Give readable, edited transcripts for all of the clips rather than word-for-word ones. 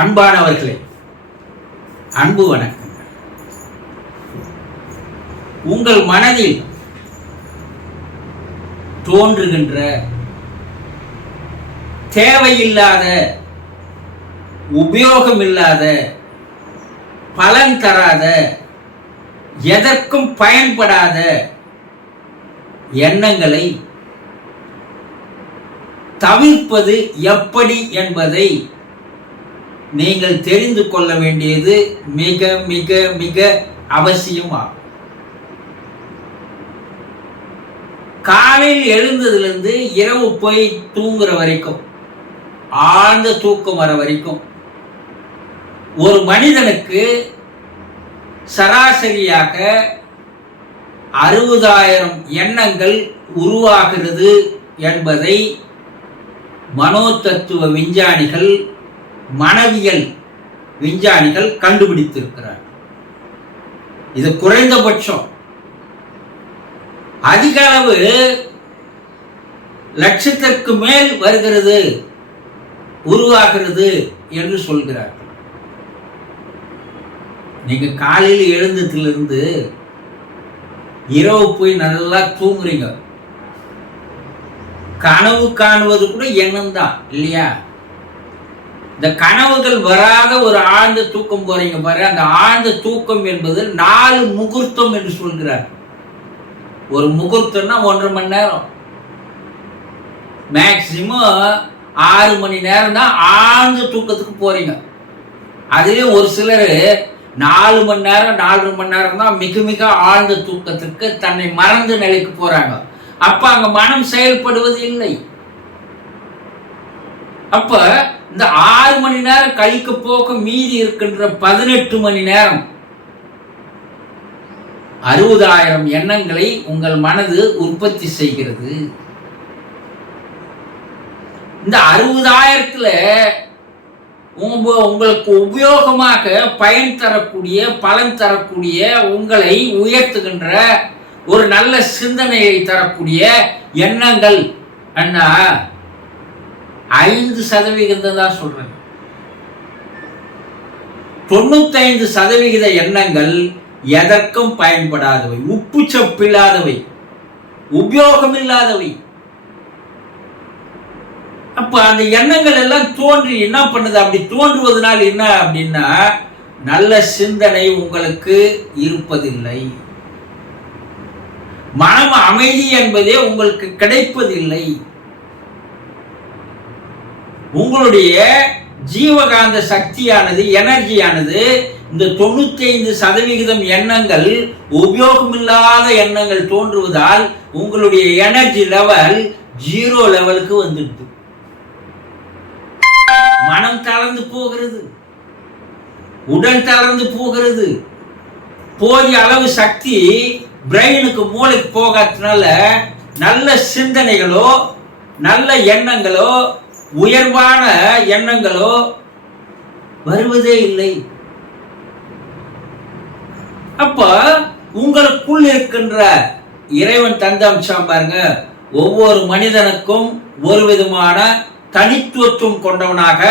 அன்பானவர்களே, அன்பு வணக்கங்கள். உங்கள் மனதில் தோன்றுகின்ற தேவையில்லாத, உபயோகமில்லாத, பலன் தராத, எதற்கும் பயன்படாத எண்ணங்களை தவிர்ப்பது எப்படி என்பதை நீங்கள் தெரிந்து கொள்ள வேண்டியது மிக மிக மிக அவசியமாகும். காலையில் எழுந்ததிலிருந்து இரவு போய் தூங்குற வரைக்கும், ஆழ்ந்த தூக்கம் வர வரைக்கும் ஒரு மனிதனுக்கு சராசரியாக 60,000 எண்ணங்கள் உருவாகிறது என்பதை மனோதத்துவ விஞ்ஞானிகள், மனவியல் விஞ்ஞானிகள் கண்டுபிடித்திருக்கிறார். இது குறைந்தபட்சம். அதிக அளவு லட்சத்திற்கு மேல் வருகிறது, உருவாகிறது என்று சொல்கிறார். நீங்க காலையில் எழுந்ததிலிருந்து இரவு போய் நல்லா தூங்குறீங்க, கனவு காணுவது கூட எண்ணம் தான் இல்லையா? இந்த கனவுகள் வராத ஒரு ஆழ்ந்த தூக்கம் போறீங்க பாரு, அந்த ஆழ்ந்த தூக்கம் என்பது 4 முகூர்த்தம் என்று சொல்கிறார். ஒரு முகூர்த்தம்னா 1.5 மணி நேரம், மேக்சிமம் 6 மணி நேரம் தான் ஆழ்ந்த தூக்கத்துக்கு போறீங்க. அதுலேயும் ஒரு சிலர் 4 மணி நேரம் 4.5 மணி நேரம் தான் மிக மிக ஆழ்ந்த தூக்கத்திற்கு தன்னை மறந்த நிலைக்கு போறாங்க. அப்ப அங்க மனம் செயல்படுவது இல்லை. அப்ப இந்த 6 மணி நேரம் கழிக்க போக மீதி இருக்கின்ற 18 மணி நேரம் 60,000 எண்ணங்களை உங்கள் மனது உற்பத்தி செய்கிறது. இந்த 60,000த்துல உங்களுக்கு உபயோகமாக பயன் தரக்கூடிய, பலன் தரக்கூடிய, உங்களை உயர்த்துகின்ற ஒரு நல்ல சிந்தனையை தரக்கூடிய எண்ணங்கள் என்ன 5% தான் சொல்றேன். 95% எண்ணங்கள் எதற்கும் பயன்படாதவை, உப்பு சப்பில்லாதவை, உபயோகம் இல்லாதவை. அப்ப அந்த எண்ணங்கள் எல்லாம் தோன்றி என்ன பண்ணுது? அப்படி தோன்றுவதனால் என்ன அப்படின்னா, நல்ல சிந்தனை உங்களுக்கு இருப்பதில்லை, மனம் அமைதி என்பதே உங்களுக்கு கிடைப்பதில்லை. உங்களுடைய ஜீவகாந்த சக்தியானது, எனர்ஜியானது இந்த 95% எண்ணங்கள், உபயோகமில்லாத எண்ணங்கள் தோன்றுவதால் உங்களுடைய எனர்ஜி லெவல் 0 லெவலுக்கு வந்துடுது. மனம் தளர்ந்து போகிறது, உடல் தளர்ந்து போகிறது. போதிய அளவு சக்தி பிரெயினுக்கு, மூளைக்கு போகாதனால நல்ல சிந்தனைகளோ, நல்ல எண்ணங்களோ, உயர்வான எண்ணங்களோ வருவதே இல்லை. அப்ப உங்களுக்குள் இருக்கின்ற இறைவன் தந்த அம்சம் பாருங்க, ஒவ்வொரு மனிதனுக்கும் ஒரு விதமான தனித்துவத்துவம் கொண்டவனாக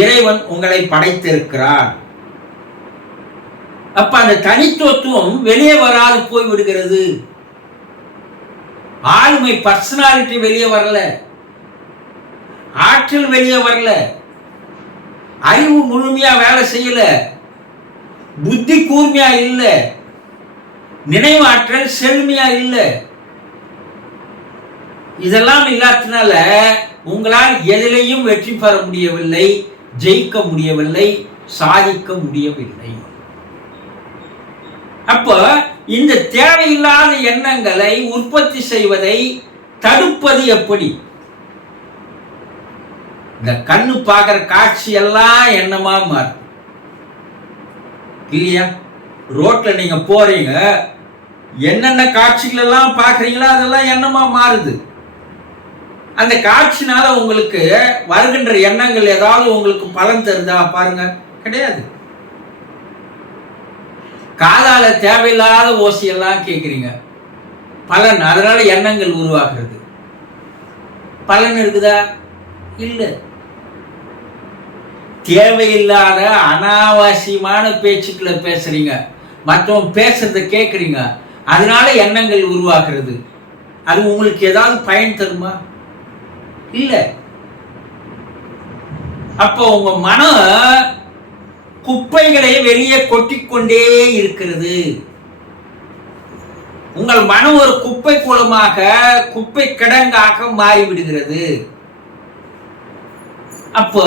இறைவன் உங்களை படைத்திருக்கிறார். அப்ப அந்த தனித்துவத்துவம் வெளியே வராது போய் விடுகிறது. ஆளுமை, பர்சனாலிட்டி வெளியே வரல, ஆற்றல் வெளியே வரல, அறிவு முழுமையா வேலை செய்யல, புத்தி கூர்மையா இல்ல, நினைவாற்றல் செழுமையா இல்ல. இதெல்லாம் இல்லாதனால உங்களால் எதிலையும் வெற்றி பெற முடியவில்லை, ஜெயிக்க முடியவில்லை, சாதிக்க முடியவில்லை. அப்ப இந்த தேவையில்லாத எண்ணங்களை உற்பத்தி செய்வதை தடுப்பது எப்படி? இந்த கண்ணு பார்க்கிற காட்சி எல்லாம் எண்ணமா மாறும் இல்லையா? ரோட்ல நீங்க போறீங்க, என்னென்ன காட்சிகள் எல்லாம் பார்க்குறீங்களோ அதெல்லாம் எண்ணமா மாறுது. அந்த காட்சினால உங்களுக்கு வருகின்ற எண்ணங்கள் ஏதாவது உங்களுக்கு பலன் தருதா பாருங்க? கிடையாது. காதால தேவையில்லாத ஓசையெல்லாம் கேட்குறீங்க, பலன், அதனால எண்ணங்கள் உருவாகிறது. பலன் இருக்குதா? இல்லை. தேவையில்லாத அனாவசியமான பேச்சுக்களை பேசுறீங்க, மற்றவங்க பேசுறத கேட்குறீங்க, அதனால எண்ணங்கள் உருவாகிறது. அது உங்களுக்கு ஏதாவது பயன் தருமா? இல்லை. அப்போ உங்க மனம் குப்பைகளை வெளியே கொட்டிக்கொண்டே இருக்கிறது. உங்கள் மனம் ஒரு குப்பை குளமாக, குப்பை கிடங்காக மாறிவிடுகிறது. அப்போ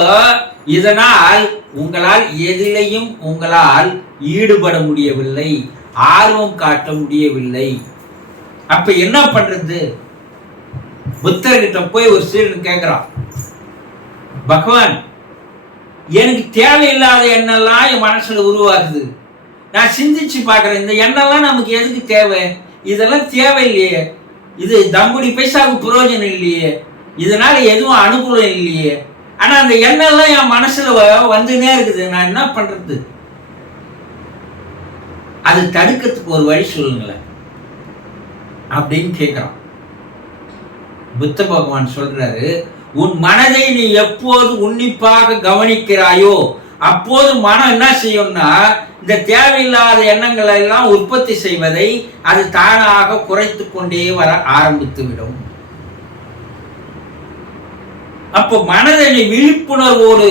இதனால் உங்களால் எதிலையும் உங்களால் ஈடுபட முடியவில்லை, ஆர்வம் காட்ட முடியவில்லை. அப்ப என்ன பண்றது? புத்தர்கிட்ட போய் ஒரு சீடன் கேட்கிறான், பகவான், எனக்கு தேவையில்லாத எண்ணெல்லாம் என் மனசுல உருவாகுது. நான் சிந்திச்சு பார்க்கிறேன், இந்த எண்ணெல்லாம் நமக்கு எதுக்கு தேவை? இதெல்லாம் தேவையில்லையே, இது தம்புடி பைசாவுக்கு பிரயோஜனம் இல்லையே, இதனால எதுவும் அனுகூலம் இல்லையே. ஆனா அந்த எண்ணெல்லாம் என் மனசுல வந்துனே இருக்குது, நான் என்ன பண்றது? அது தடுக்கிறதுக்கு ஒரு வழி சொல்லுங்களேன் அப்படின்னு கேட்கிறான். புத்த பகவான் சொல்றாரு, உன் மனதை நீ எப்போது உன்னிப்பாக கவனிக்கிறாயோ அப்போது மனம் என்ன செய்யும்னா, இந்த தேவையில்லாத எண்ணங்களை எல்லாம் உற்பத்தி செய்வதை அது தானாக குறைத்து கொண்டே வர ஆரம்பித்து விடும். அப்போ மனதை நீ விழிப்புணர்வோடு,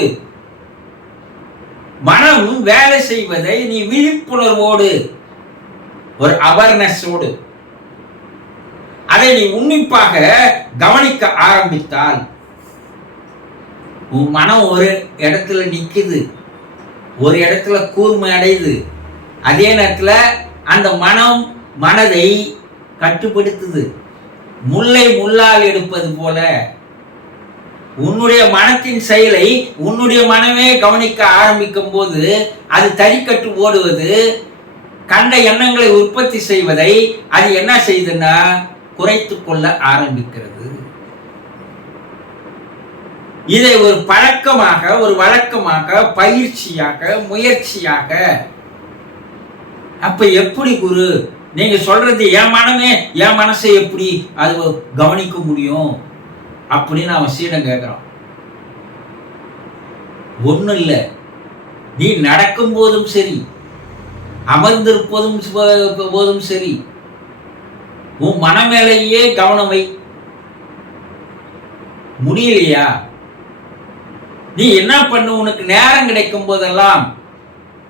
மனம் வேலை செய்வதை நீ விழிப்புணர்வோடு, ஒரு அவேர்னஸோடு அதை நீ உன்னிப்பாக கவனிக்க ஆரம்பித்தால், உன் மனம் ஒரு இடத்துல நிக்குது, ஒரு இடத்துல கூர்மை அடையுது, அதே நேரத்தில் அந்த மனம் மனதை கட்டுப்படுத்துது. முல்லை முள்ளால் எடுப்பது போல உன்னுடைய மனத்தின் செயலை உன்னுடைய மனமே கவனிக்க ஆரம்பிக்கும் போது அது தறிக்கட்டு ஓடுவது, கண்ட எண்ணங்களை உற்பத்தி செய்வதை அது என்ன செய்யுதுன்னா குறைத்து கொள்ள ஆரம்பிக்கிறது. இதை ஒரு பழக்கமாக, ஒரு வழக்கமாக, பயிற்சியாக, முயற்சியாக. அப்ப எப்படி குரு நீங்க சொல்றது, என் மனமே என் மனசை எப்படி அது கவனிக்க முடியும் அப்படின்னு அவன் சீடன் கேட்கிறான். ஒண்ணும் இல்லை, நீ நடக்கும் போதும் சரி, அமர்ந்திருப்பதும் போதும் சரி, உன் மனமேலேயே கவனம் வை. முடியலையா? நீ என்ன பண்ணு, உனக்கு நேரம் கிடைக்கும் போதெல்லாம்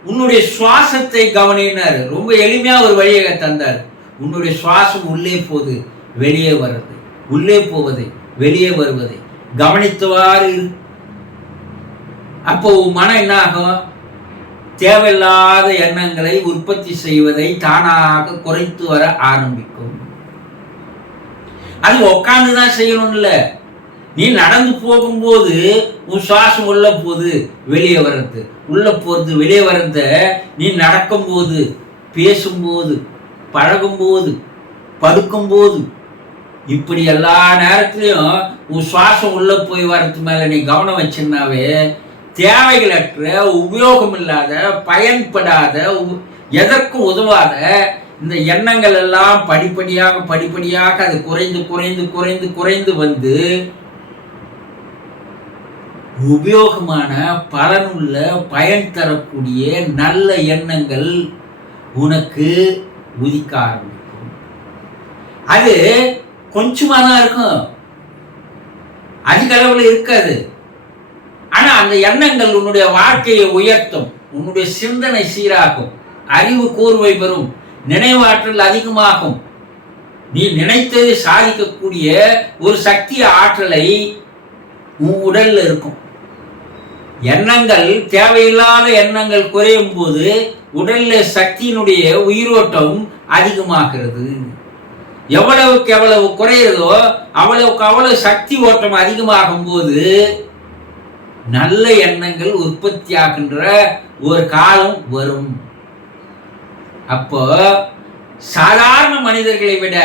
உன்னுடைய சுவாசத்தை கவனினார். ரொம்ப எளிமையா ஒரு வழியை தந்தார். உன்னுடைய சுவாசம் உள்ளே போகுது, வெளியே வருது, உள்ளே போவதை வெளியே வருவதை கவனித்தவாறு. அப்போ உன் மனம் என்ன ஆகும்? தேவையில்லாத எண்ணங்களை உற்பத்தி செய்வதை தானாக குறைத்து வர ஆரம்பிக்கும். அது உட்கார்ந்துதான் செய்யணும் இல்ல, நீ நடந்து போகும்போது உன் சுவாசம் உள்ள போது வெளியே வர்றது, உள்ள போறது வெளியே வர்றத நீ நடக்கும் போது, பேசும்போது, பழகும்போது, படுக்கும்போது, இப்படி எல்லா நேரத்திலையும் உன் சுவாசம் உள்ள போய் வர்றது மேல நீ கவனம் வச்சிருந்தாவே, தேவைகளற்ற, உபயோகம் இல்லாத, பயன்படாத, எதற்கும் உதவாத இந்த எண்ணங்கள் எல்லாம் படிப்படியாக படிப்படியாக அது குறைந்து குறைந்து குறைந்து குறைந்து வந்து உபயோகமான, பலனுள்ள, பயன் தரக்கூடிய நல்ல எண்ணங்கள் உனக்கு உதிக்க ஆரம்பிக்கும். அது கொஞ்சமா தான் இருக்கும், அதிக அளவில் இருக்காது. ஆனா அந்த எண்ணங்கள் உன்னுடைய வாழ்க்கையை உயர்த்தும், உன்னுடைய சிந்தனை சீராகும், அறிவு கூர்மை பெறும், நினைவாற்றல் அதிகமாகும். நீ நினைத்ததை சாதிக்கக்கூடிய ஒரு சக்தி, ஆற்றலை உன் உடல்ல இருக்கும். எண்ணங்கள், தேவையில்லாத எண்ணங்கள் குறையும் போது உடல்ல சக்தியினுடைய உயிரோட்டம் அதிகமாகிறது. எவ்வளவுக்கு எவ்வளவு குறையுதோ அவ்வளவுக்கு அவ்வளவு சக்தி ஓட்டம் அதிகமாகும் போது நல்ல எண்ணங்கள் உற்பத்தி ஆகின்ற ஒரு காலம் வரும். அப்போ சாதாரண மனிதர்களை விட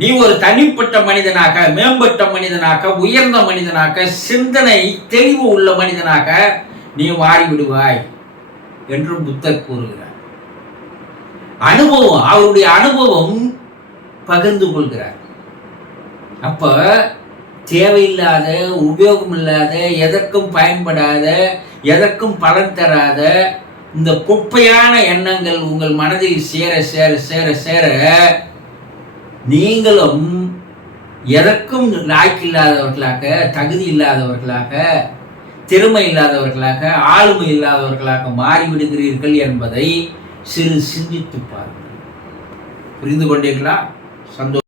நீ ஒரு தனிப்பட்ட மனிதனாக, மேம்பட்ட மனிதனாக, உயர்ந்த மனிதனாக, சிந்தனை தெளிவு உள்ள மனிதனாக நீ மாறிவிடுவாய் என்று புத்தர் கூறுகிறார். அனுபவம், அவருடைய அனுபவம் பகிர்ந்து கொள்கிறார். அப்ப தேவையில்லாத, உபயோகம் இல்லாத, எதற்கும் பயன்படாத, எதற்கும் பலன் தராத இந்த குப்பையான எண்ணங்கள் உங்கள் மனதில் சேர சேர சேர சேர நீங்களும் எதற்கும் லாய்க்கு இல்லாதவர்களாக, தகுதி இல்லாதவர்களாக, திறமை இல்லாதவர்களாக, ஆளுமை இல்லாதவர்களாக மாறிவிடுகிறீர்கள் என்பதை சிறிது சிந்தித்து பாருங்கள். புரிந்து கொண்டீர்களா? சந்தோஷம்.